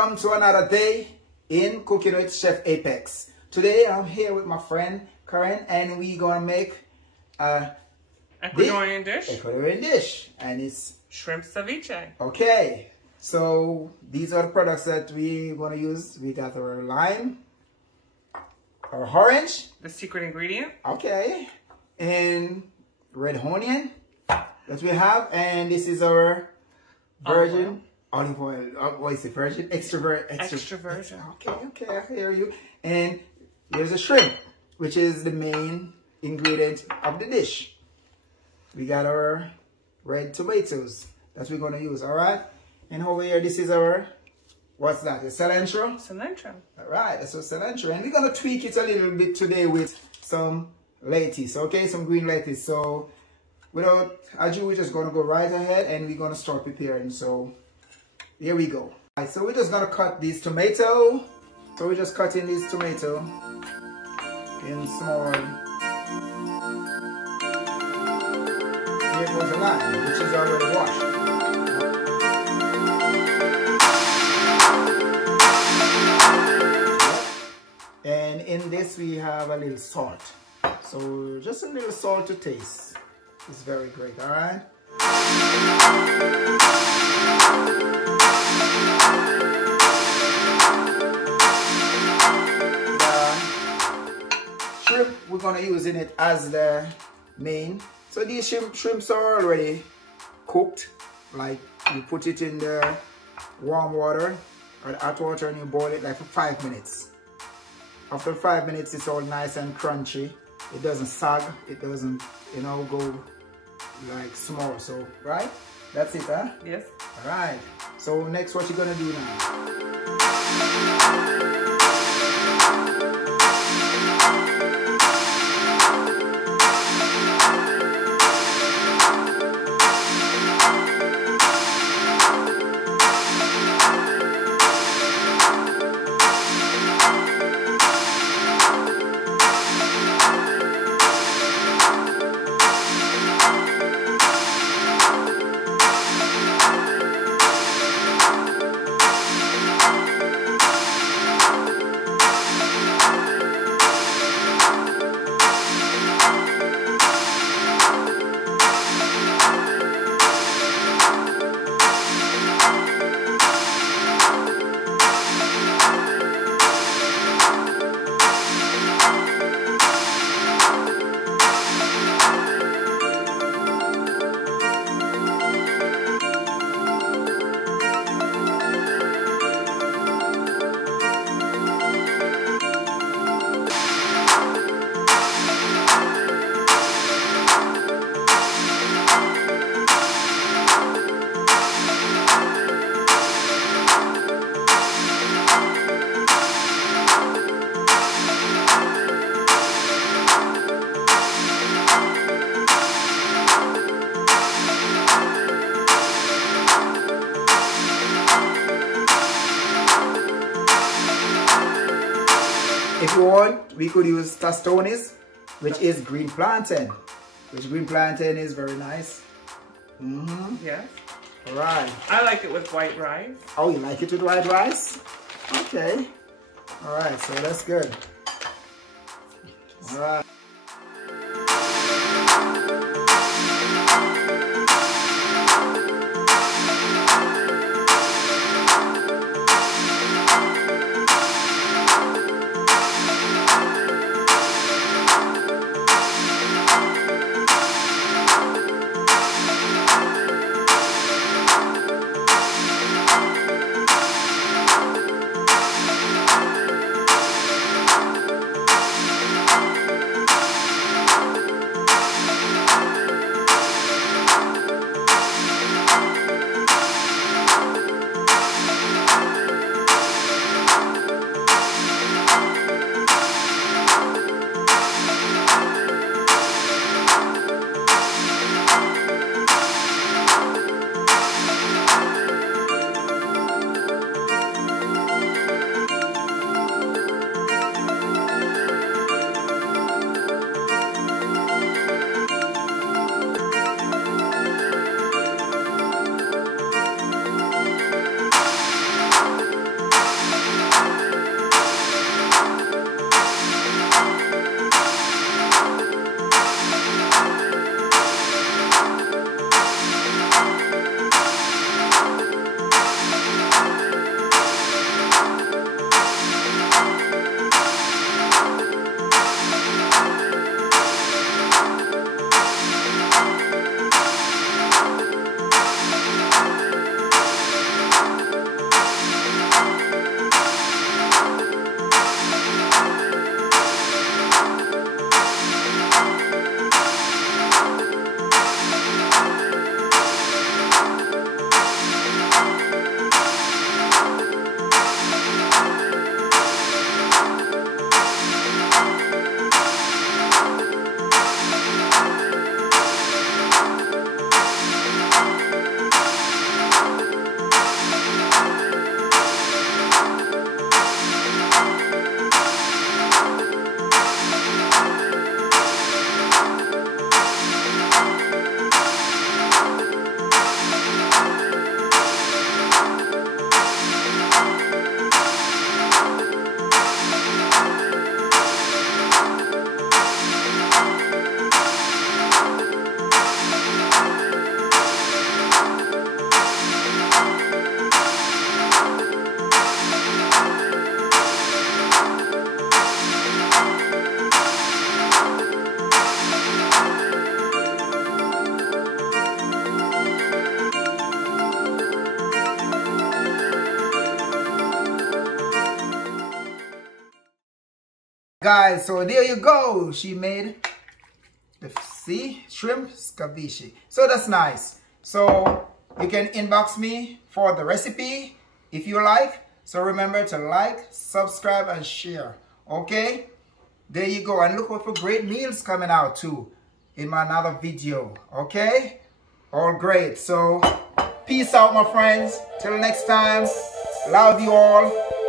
welcome to another day in Cooking with Chef Apex. Today I'm here with my friend Karen and we're gonna make a Ecuadorian dish. And it's shrimp ceviche. Okay, so these are the products that we're gonna use. We got our lime, our orange, The secret ingredient. okay, and red onion that we have, and this is our virgin olive oil. What is it? Virgin? Extra virgin. Okay, I hear you. And here's a shrimp, which is the main ingredient of the dish. We got our red tomatoes that we're going to use, all right? And over here, this is our, what's that? The cilantro? Cilantro. All right, that's our cilantro. And we're going to tweak it a little bit today with some lettuce, okay? Some green lettuce. So without ado, we're just going to go right ahead and we're going to start preparing. So here we go. All right, so we're just going to cut these tomato. So we're just cutting this tomato in small. Here goes the lime, which is already washed. And in this we have a little salt. So just a little salt to taste. It's very great, all right? The shrimp, we're gonna use in it as the main. So these shrimps are already cooked. Like you put it in the warm water or the hot water and you boil it like for 5 minutes. After 5 minutes, it's all nice and crunchy. It doesn't sag. It doesn't, you know, go like small. So, right? That's it, huh? Yes. All right. So next, what you gonna do now? If you want, we could use Tastones, which is green plantain. Which green plantain is very nice. Yes. All right. I like it with white rice. Oh, you like it with white rice? Okay. All right, so that's good. All right. Guys, so there you go. She made the shrimp ceviche. So that's nice. So you can inbox me for the recipe if you like. So remember to like, subscribe, and share. Okay? There you go. And look out for great meals coming out too in my another video. Okay? All great. So peace out, my friends. Till next time. Love you all.